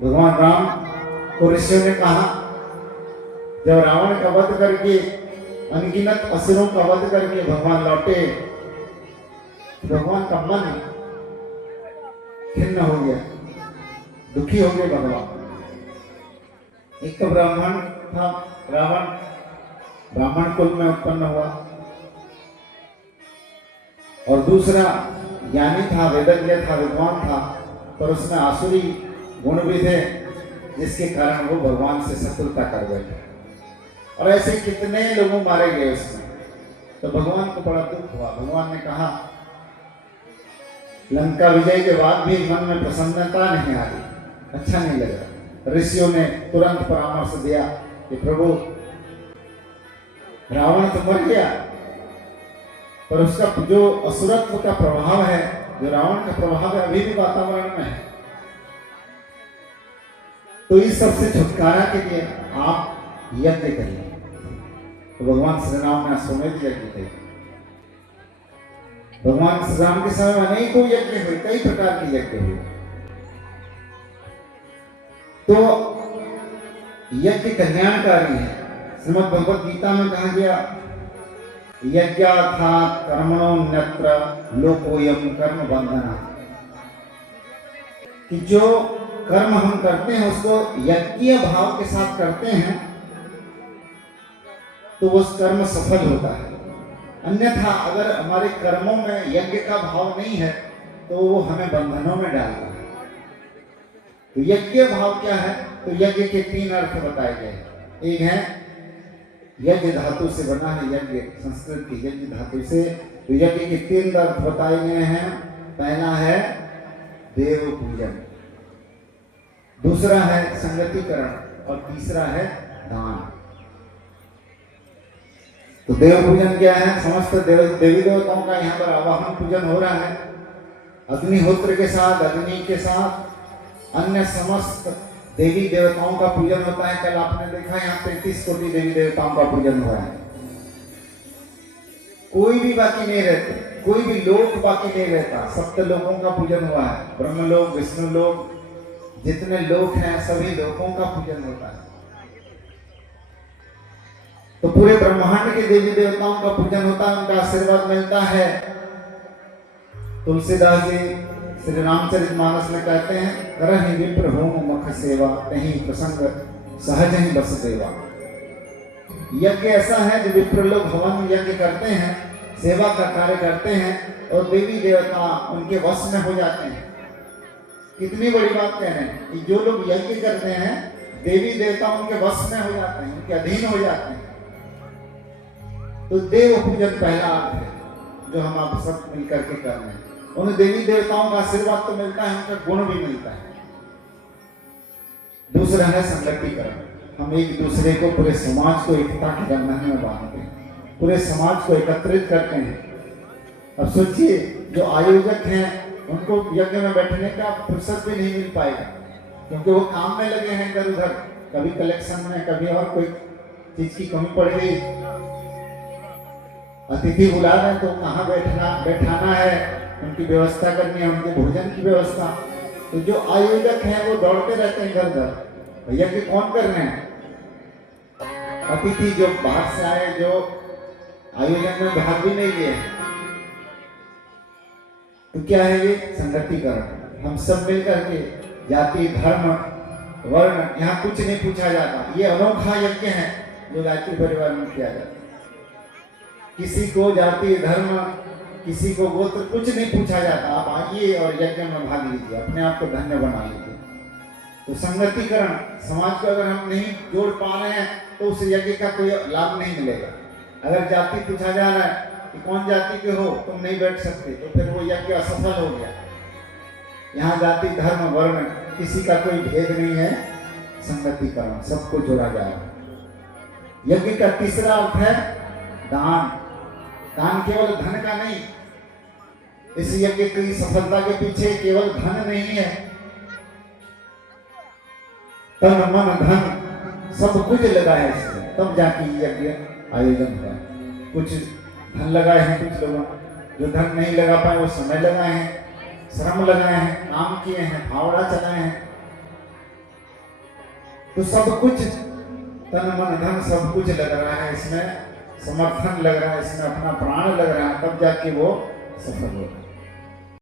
भगवान राम को ऋषियों ने कहा, जब रावण का वध करके अनगिनत असुरों का वध करके भगवान लौटे, भगवान का मन खिन्न हो गया, दुखी हो गए भगवान। एक तो ब्राह्मण था, रावण ब्राह्मण कुल में उत्पन्न हुआ, और दूसरा ज्ञानी था, वेदज्ञ था, विद्वान था, पर उसमें आसुरी गुण भी थे, जिसके कारण वो भगवान से शत्रुता कर बैठे। और ऐसे कितने लोगों मारे गए उसमें। तो भगवान को बड़ा दुख हुआ। भगवान ने कहा, लंका विजय के बाद भी मन में प्रसन्नता नहीं आ रही, अच्छा नहीं लगा। ऋषियों ने तुरंत परामर्श दिया कि प्रभु, रावण तो मर गया, पर उसका जो असुरत्व का प्रभाव है, जो रावण का प्रभाव है, अभी भी वातावरण में है। तो इस सबसे छुटकारा के लिए आप यज्ञ करिए। तो भगवान श्री राम ने अश्वमेध यज्ञ किए। भगवान श्री राम के समय में अनेकों यज्ञ हुए, कई प्रकार के यज्ञ हुए। तो यज्ञ कल्याणकारी है। श्रीमद् भगवद गीता में कहा गया, यज्ञार्थात् कर्मणोऽन्यत्र लोकोऽयं कर्म बंधना, कि जो कर्म हम करते हैं उसको यज्ञीय भाव के साथ करते हैं तो वो कर्म सफल होता है। अन्यथा अगर हमारे कर्मों में यज्ञ का भाव नहीं है तो वो हमें बंधनों में डालता है। तो यज्ञ भाव क्या है? तो यज्ञ के 3 अर्थ बताए गए। एक है यज्ञ धातु से बना है, यज्ञ संस्कृत की यज्ञ धातु से। तो यज्ञ के 3 अर्थ बताए गए हैं। पहला है देव पूजन, दूसरा है संगतिकरण, और तीसरा है दान। तो देव पूजन क्या है? समस्त देवी देवताओं का यहाँ पर आवाहन पूजन हो रहा है। अग्निहोत्र के साथ, अग्नि के साथ अन्य समस्त देवी देवताओं का पूजन होता है। कल आपने देखा यहाँ 33 कोटि देवी देवताओं का पूजन हुआ है। कोई भी बाकी नहीं रहते, कोई भी लोक बाकी नहीं रहता। सप्त लोकों का पूजन हुआ है। ब्रह्मलोक, विष्णु लोक, जितने लोक हैं सभी लोकों का पूजन होता है। तो पूरे ब्रह्मांड के देवी देवताओं का पूजन होता है, उनका आशीर्वाद मिलता है। तुलसीदास जी श्री रामचरितमानस में कहते हैं, करहि विप्र होम मख सेवा, कहीं प्रसंग सहज ही बस देवा। यज्ञ ऐसा है जो विप्र लोग हवन यज्ञ करते हैं, सेवा का कार्य करते हैं, और देवी देवता उनके वश में हो जाते हैं। कितनी बड़ी बात कह रहे हैं कि जो लोग यज्ञ करते हैं देवी देवता उनके वश में हो जाते हैं, उनके अधीन हो जाते हैं। तो देव पूजन पहला अर्थ है जो हम आप सब मिलकर के कर रहे हैं। उन देवी देवताओं का आशीर्वाद तो मिलता है, उनका गुण भी मिलता है। दूसरा है संगतिकरण। हम एक दूसरे को, पूरे समाज को एकता के बंधन में बांधते हैं, पूरे समाज को एकत्रित करते हैं। अब सोचिए, जो आयोजक हैं उनको यज्ञ में बैठने का फुर्सत भी नहीं मिल पाएगा, क्योंकि वो काम में लगे हैं इधर उधर, कभी कलेक्शन में, कभी और कोई चीज की कमी पड़ गई। अतिथि बुला रहे तो कहाँ बैठाना है, उनकी व्यवस्था करनी है, उनके भोजन की व्यवस्था। तो जो आयोजक हैं वो दौड़ते रहते हैं इधर उधर। यज्ञ कौन कर रहे हैं? अतिथि जो बाहर से आए, जो आयोजन में भाग भी नहीं लिए। तो क्या है ये? संगतिकरण। हम सब मिलकर के जाति, धर्म, वर्ण, यहाँ कुछ नहीं पूछा जाता। ये अनोखा यज्ञ है जो गायत्री परिवार में किया जाता है। किसी को जाति, धर्म, किसी को गोत्र कुछ नहीं पूछा जाता। आप आइए और यज्ञ में भाग लीजिए, अपने आप को धन्य बना लीजिए। तो संगतिकरण, समाज को अगर हम नहीं जोड़ पा रहे हैं तो उस यज्ञ का कोई लाभ नहीं मिलेगा। अगर जाति पूछा जा रहा है कि कौन जाति के हो, तुम नहीं बैठ सकते, तो फिर वो यज्ञ असफल हो गया। यहाँ जाति, धर्म, वर्ण किसी का कोई भेद नहीं है। संगतिकरण, सबको जोड़ा जा रहा है। यज्ञ का तीसरा अर्थ है दान। दान केवल धन का नहीं, इस यज्ञ की सफलता के पीछे केवल धन नहीं है, तन मन धन सब कुछ लगाया इसमें, तब जाके यज्ञ आयोजन हुआ। कुछ धन लगाए हैं कुछ लोगों, जो धन नहीं लगा पाए वो समय लगाए हैं, श्रम लगाए हैं, काम किए हैं, फावड़ा चलाए हैं। तो सब कुछ तन मन धन सब कुछ लग रहा है इसमें, समर्थन लग रहा है इसमें, अपना प्राण लग रहा है, तब जाके वो सफल होगा।